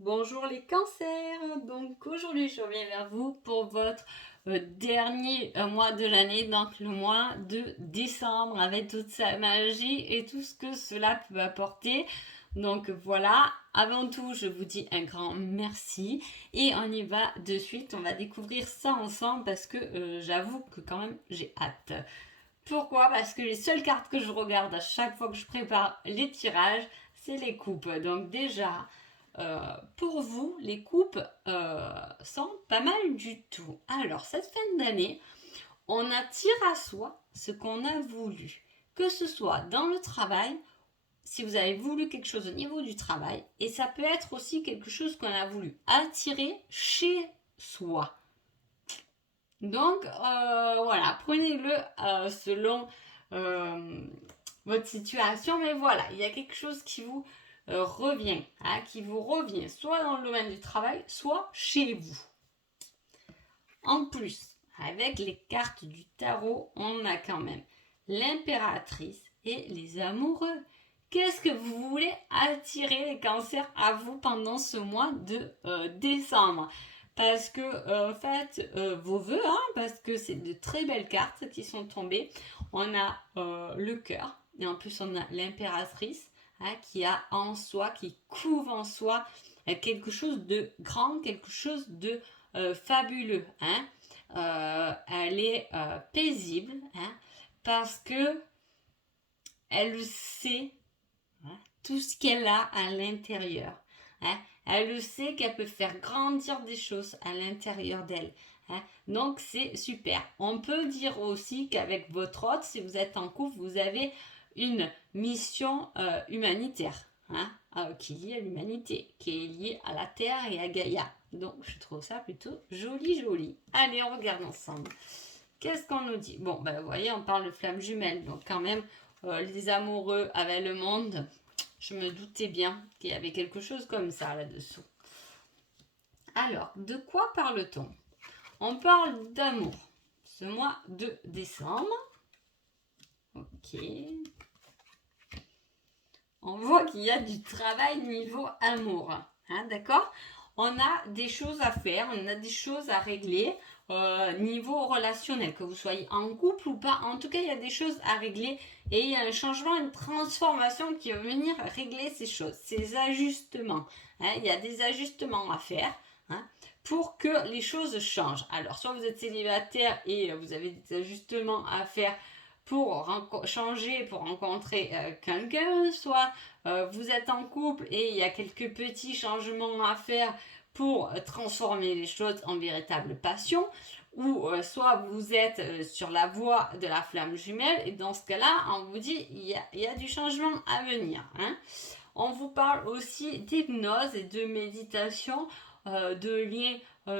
Bonjour les cancers, donc aujourd'hui je reviens vers vous pour votre dernier mois de l'année, donc le mois de décembre avec toute sa magie et tout ce que cela peut apporter. Donc voilà, avant tout je vous dis un grand merci et on y va de suite, on va découvrir ça ensemble parce que j'avoue que quand même j'ai hâte. Pourquoi? Parce que les seules cartes que je regarde à chaque fois que je prépare les tirages, c'est les coupes. Donc déjà, euh, pour vous, les coupes sont pas mal du tout. Alors, cette fin d'année, on attire à soi ce qu'on a voulu. Que ce soit dans le travail, si vous avez voulu quelque chose au niveau du travail, et ça peut être aussi quelque chose qu'on a voulu attirer chez soi. Donc voilà, prenez-le selon euh, votre situation, mais voilà, il y a quelque chose qui vous revient, hein, qui vous revient soit dans le domaine du travail, soit chez vous. En plus, avec les cartes du tarot, on a quand même l'impératrice et les amoureux. Qu'est-ce que vous voulez attirer les cancers à vous pendant ce mois de décembre? Parce que faites vos voeux, hein, parce que c'est de très belles cartes qui sont tombées. On a le cœur, et en plus on a l'impératrice, hein, qui a en soi, qui couvre en soi quelque chose de grand, quelque chose de fabuleux. Hein. Elle est paisible, hein, parce que elle sait, hein, tout ce qu'elle a à l'intérieur. Hein. Elle sait qu'elle peut faire grandir des choses à l'intérieur d'elle. Hein. Donc c'est super. On peut dire aussi qu'avec votre hôte, si vous êtes en couple, vous avez une mission humanitaire, hein, qui est liée à l'humanité, qui est liée à la Terre et à Gaïa. Donc je trouve ça plutôt joli joli. Allez, on regarde ensemble. Qu'est-ce qu'on nous dit? Bon, ben vous voyez, on parle de flammes jumelles, donc quand même, les amoureux avec le monde, je me doutais bien qu'il y avait quelque chose comme ça là-dessous. Alors, de quoi parle-t-on? On parle d'amour. Ce mois de décembre. Ok. On voit qu'il y a du travail niveau amour. Hein, d'accord? On a des choses à faire, on a des choses à régler niveau relationnel, que vous soyez en couple ou pas. En tout cas, il y a des choses à régler et il y a un changement, une transformation qui va venir régler ces choses, ces ajustements. Hein, il y a des ajustements à faire. Hein, pour que les choses changent. Alors, soit vous êtes célibataire et vous avez des ajustements à faire pour changer, pour rencontrer quelqu'un, soit vous êtes en couple et il y a quelques petits changements à faire pour transformer les choses en véritable passion, ou soit vous êtes sur la voie de la flamme jumelle, et dans ce cas-là, on vous dit il y a du changement à venir. Hein. On vous parle aussi d'hypnose et de méditation, de liens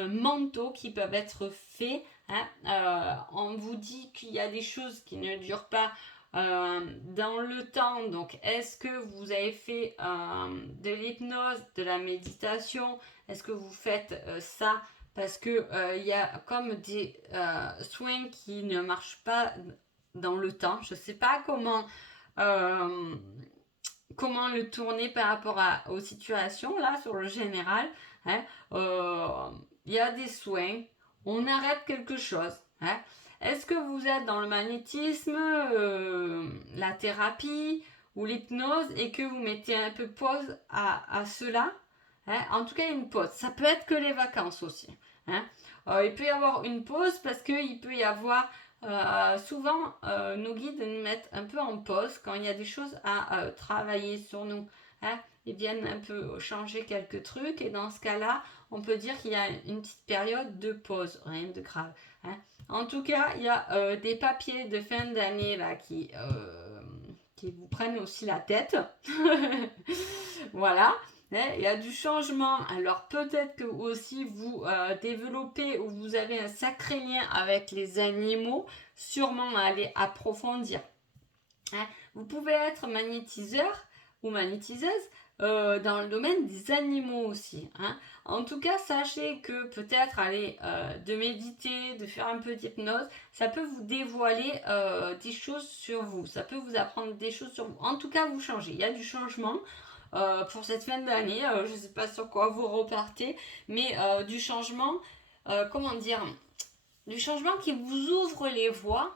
mentaux qui peuvent être faits. Hein. On vous dit qu'il y a des choses qui ne durent pas dans le temps. Donc, est-ce que vous avez fait de l'hypnose, de la méditation? Est-ce que vous faites ça? Parce que il y a comme des soins qui ne marchent pas dans le temps. Je ne sais pas euh, comment le tourner par rapport aux situations là sur le général. Hein. Il y a des soins, on arrête quelque chose. Hein. Est-ce que vous êtes dans le magnétisme, la thérapie ou l'hypnose et que vous mettez un peu pause à cela? Hein. En tout cas, une pause. Ça peut être que les vacances aussi. Hein. Il peut y avoir une pause parce qu'il peut y avoir souvent, nos guides nous mettent un peu en pause quand il y a des choses à travailler sur nous. Hein. Ils viennent un peu changer quelques trucs et dans ce cas-là, on peut dire qu'il y a une petite période de pause, rien de grave. Hein. En tout cas, il y a des papiers de fin d'année là qui vous prennent aussi la tête. Voilà. Il y a du changement. Alors peut-être que aussi vous développez ou vous avez un sacré lien avec les animaux, sûrement à aller approfondir. Hein. Vous pouvez être magnétiseur ou magnétiseuse dans le domaine des animaux aussi. Hein. En tout cas, sachez que peut-être aller de méditer, de faire un peu d'hypnose, ça peut vous dévoiler des choses sur vous. Ça peut vous apprendre des choses sur vous. En tout cas, vous changez. Il y a du changement. pour cette fin d'année. Je ne sais pas sur quoi vous repartez, mais du changement, comment dire, du changement qui vous ouvre les voies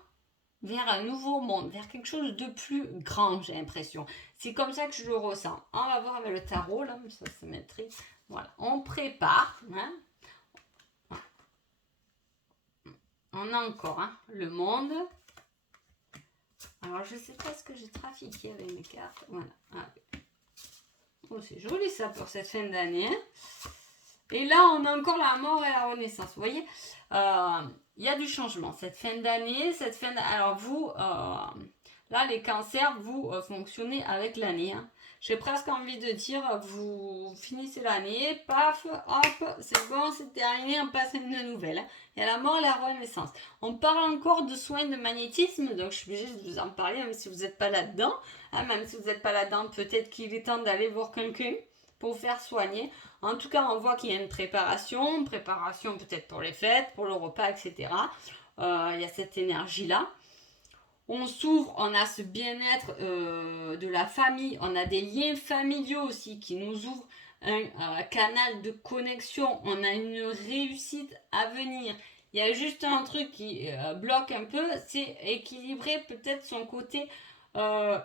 vers un nouveau monde, vers quelque chose de plus grand, j'ai l'impression. C'est comme ça que je le ressens. On va voir avec le tarot, là, ça se mettrait. Voilà, on prépare. Hein. On a encore le monde. Alors, je ne sais pas ce que j'ai trafiqué avec mes cartes. Voilà. Ah. Oh, c'est joli ça pour cette fin d'année. Et là, on a encore la mort et la renaissance. Vous voyez, il y a du changement. Cette fin d'année, alors vous, là, les cancers, vous fonctionnez avec l'année. Hein. J'ai presque envie de dire, vous finissez l'année, paf, hop, c'est bon, c'est terminé, on passe à une nouvelle. Hein. Il y a la mort et la renaissance. On parle encore de soins de magnétisme, donc je suis obligée de vous en parler, même si vous n'êtes pas là-dedans. Hein, même si vous n'êtes pas là-dedans, peut-être qu'il est temps d'aller voir quelqu'un pour vous faire soigner. En tout cas, on voit qu'il y a une préparation peut-être pour les fêtes, pour le repas, etc. Il y a cette énergie-là. On s'ouvre, on a ce bien-être de la famille, on a des liens familiaux aussi qui nous ouvrent un canal de connexion, on a une réussite à venir. Il y a juste un truc qui bloque un peu, c'est équilibrer peut-être son côté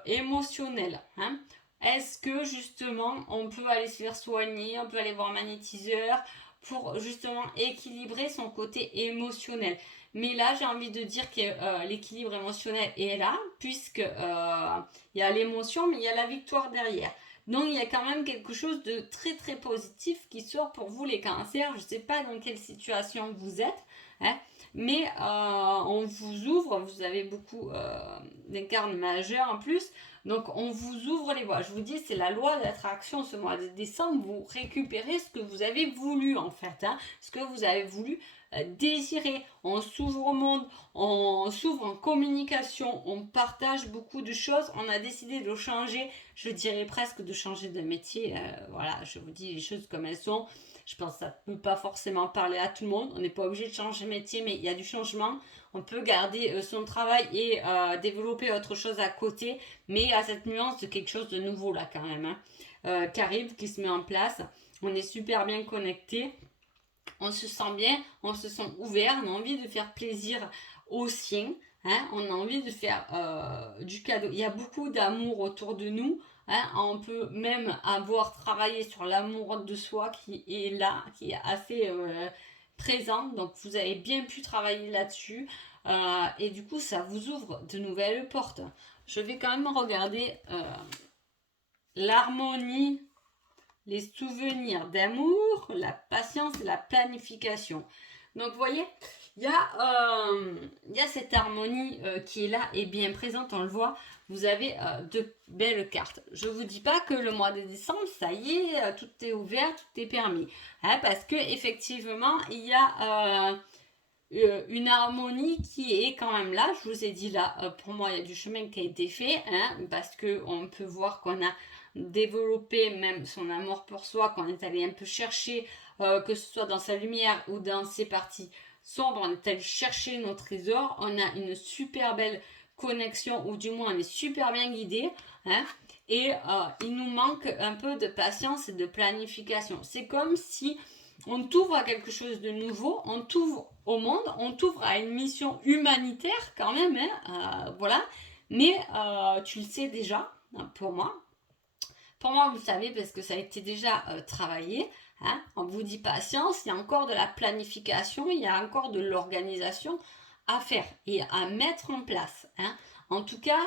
émotionnel. Hein. Est-ce que justement on peut aller se faire soigner, on peut aller voir un magnétiseur pour justement équilibrer son côté émotionnel. Mais là, j'ai envie de dire que l'équilibre émotionnel est là, puisque il y a l'émotion, mais il y a la victoire derrière. Donc, il y a quand même quelque chose de très, très positif qui sort pour vous, les cancers. Je ne sais pas dans quelle situation vous êtes, hein, mais on vous ouvre. Vous avez beaucoup d'incarnes majeurs en plus. Donc, on vous ouvre les voies. Je vous dis, c'est la loi d'attraction ce mois de décembre. Vous récupérez ce que vous avez voulu, en fait. Hein, ce que vous avez voulu désirer. On s'ouvre au monde, on s'ouvre en communication, on partage beaucoup de choses. On a décidé de changer, je dirais presque de changer de métier. Voilà, je vous dis les choses comme elles sont. Je pense que ça ne peut pas forcément parler à tout le monde. On n'est pas obligé de changer de métier, mais il y a du changement. On peut garder son travail et développer autre chose à côté, mais il y a cette nuance de quelque chose de nouveau là quand même, hein, qui arrive, qui se met en place. On est super bien connecté. On se sent bien, on se sent ouvert, on a envie de faire plaisir aux siens, hein, on a envie de faire du cadeau. Il y a beaucoup d'amour autour de nous, hein, on peut même avoir travaillé sur l'amour de soi qui est là, qui est assez présent, donc vous avez bien pu travailler là-dessus, et du coup ça vous ouvre de nouvelles portes. Je vais quand même regarder l'harmonie, les souvenirs d'amour, la patience et la planification. Donc vous voyez, il y a cette harmonie qui est là et bien présente, on le voit. Vous avez de belles cartes. Je ne vous dis pas que le mois de décembre, ça y est, tout est ouvert, tout est permis. Hein, parce que effectivement, il y a une harmonie qui est quand même là. Je vous ai dit là, pour moi, il y a du chemin qui a été fait. Hein, parce qu'on peut voir qu'on a développer même son amour pour soi, qu'on est allé un peu chercher, que ce soit dans sa lumière ou dans ses parties sombres, on est allé chercher nos trésors, on a une super belle connexion, ou du moins on est super bien guidé, hein, et il nous manque un peu de patience et de planification. C'est comme si on t'ouvre à quelque chose de nouveau, on t'ouvre au monde, on t'ouvre à une mission humanitaire quand même, hein, voilà, mais tu le sais déjà, hein, pour moi. Pour moi, vous le savez, parce que ça a été déjà travaillé. Hein. On vous dit patience, il y a encore de la planification, il y a encore de l'organisation à faire et à mettre en place. Hein. En tout cas,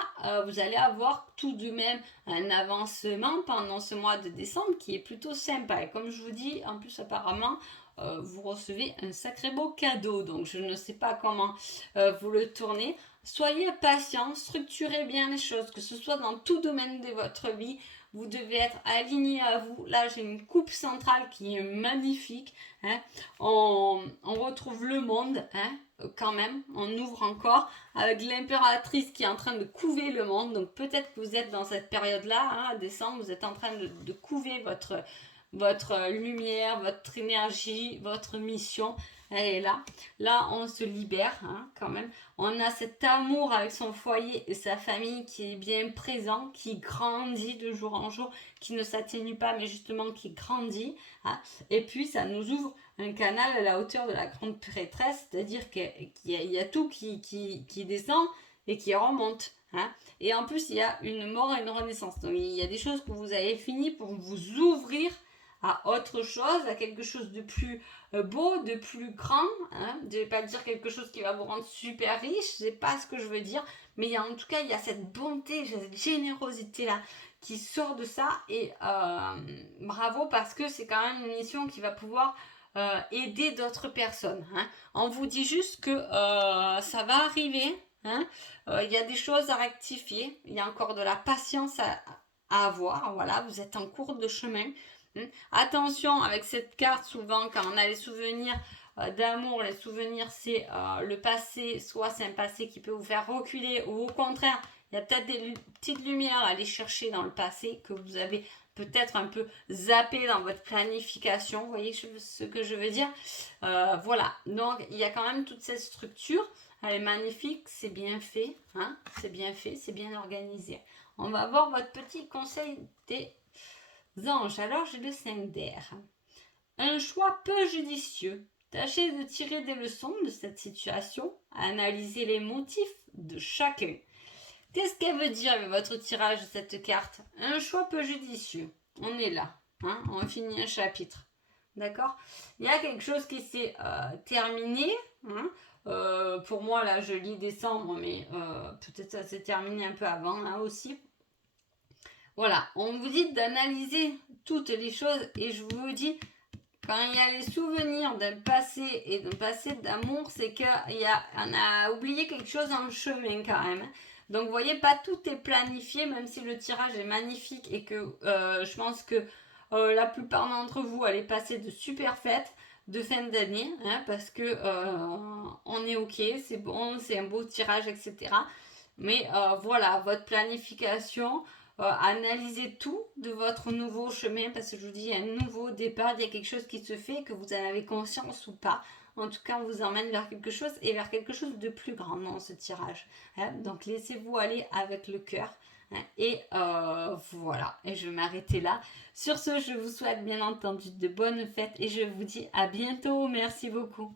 vous allez avoir tout de même un avancement pendant ce mois de décembre qui est plutôt sympa. Et comme je vous dis, en plus apparemment, vous recevez un sacré beau cadeau. Donc je ne sais pas comment vous le tournez. Soyez patient, structurez bien les choses, que ce soit dans tout domaine de votre vie. Vous devez être aligné à vous. Là, j'ai une coupe centrale qui est magnifique. Hein. On retrouve le monde, hein, quand même. On ouvre encore avec l'impératrice qui est en train de couver le monde. Donc, peut-être que vous êtes dans cette période-là, hein, décembre, vous êtes en train de couver votre lumière, votre énergie, votre mission. elle est là. Là, on se libère hein, quand même. On a cet amour avec son foyer et sa famille qui est bien présent, qui grandit de jour en jour, qui ne s'atténue pas, mais justement qui grandit. Hein. Et puis, ça nous ouvre un canal à la hauteur de la grande prêtresse, c'est-à-dire qu'il y a tout qui descend et qui remonte. Hein. Et en plus, il y a une mort et une renaissance. Donc, il y a des choses que vous avez finies pour vous ouvrir à autre chose, à quelque chose de plus beau, de plus grand. Hein. Je ne vais pas dire quelque chose qui va vous rendre super riche, c'est pas ce que je veux dire. Mais en tout cas, il y a cette bonté, cette générosité-là qui sort de ça. Et bravo parce que c'est quand même une mission qui va pouvoir aider d'autres personnes. Hein. On vous dit juste que ça va arriver. Hein. Y a des choses à rectifier. Il y a encore de la patience à avoir. Voilà, vous êtes en cours de chemin. Attention avec cette carte, souvent quand on a les souvenirs d'amour, les souvenirs c'est le passé, soit c'est un passé qui peut vous faire reculer ou au contraire, il y a peut-être des petites lumières à aller chercher dans le passé que vous avez peut-être un peu zappé dans votre planification, vous voyez ce que je veux dire. Voilà, donc il y a quand même toute cette structure, elle est magnifique, c'est bien fait, hein, c'est bien fait, c'est bien organisé. On va voir votre petit conseil des anges. Alors j'ai le 5 d'air. Un choix peu judicieux. Tâchez de tirer des leçons de cette situation, analyser les motifs de chacun. Qu'est-ce qu'elle veut dire avec votre tirage de cette carte? Un choix peu judicieux. On est là. Hein, on finit un chapitre. D'accord? Il y a quelque chose qui s'est terminé. Hein, pour moi, là, je lis décembre, mais peut-être ça s'est terminé un peu avant, là aussi. Voilà, on vous dit d'analyser toutes les choses et je vous dis, quand il y a les souvenirs d'un passé et d'un passé d'amour, c'est qu'on a oublié quelque chose dans le chemin quand même. Donc vous voyez, pas tout est planifié, même si le tirage est magnifique et que je pense que la plupart d'entre vous allez passer de super fêtes de fin d'année, hein, parce que on est ok, c'est bon, c'est un beau tirage, etc. Mais voilà, votre planification, analysez tout de votre nouveau chemin, parce que je vous dis, il y a un nouveau départ, il y a quelque chose qui se fait, que vous en avez conscience ou pas. En tout cas, on vous emmène vers quelque chose et vers quelque chose de plus grand dans ce tirage. Hein. Donc, laissez-vous aller avec le cœur. Hein. Et voilà, et je vais m'arrêter là. Sur ce, je vous souhaite bien entendu de bonnes fêtes et je vous dis à bientôt. Merci beaucoup.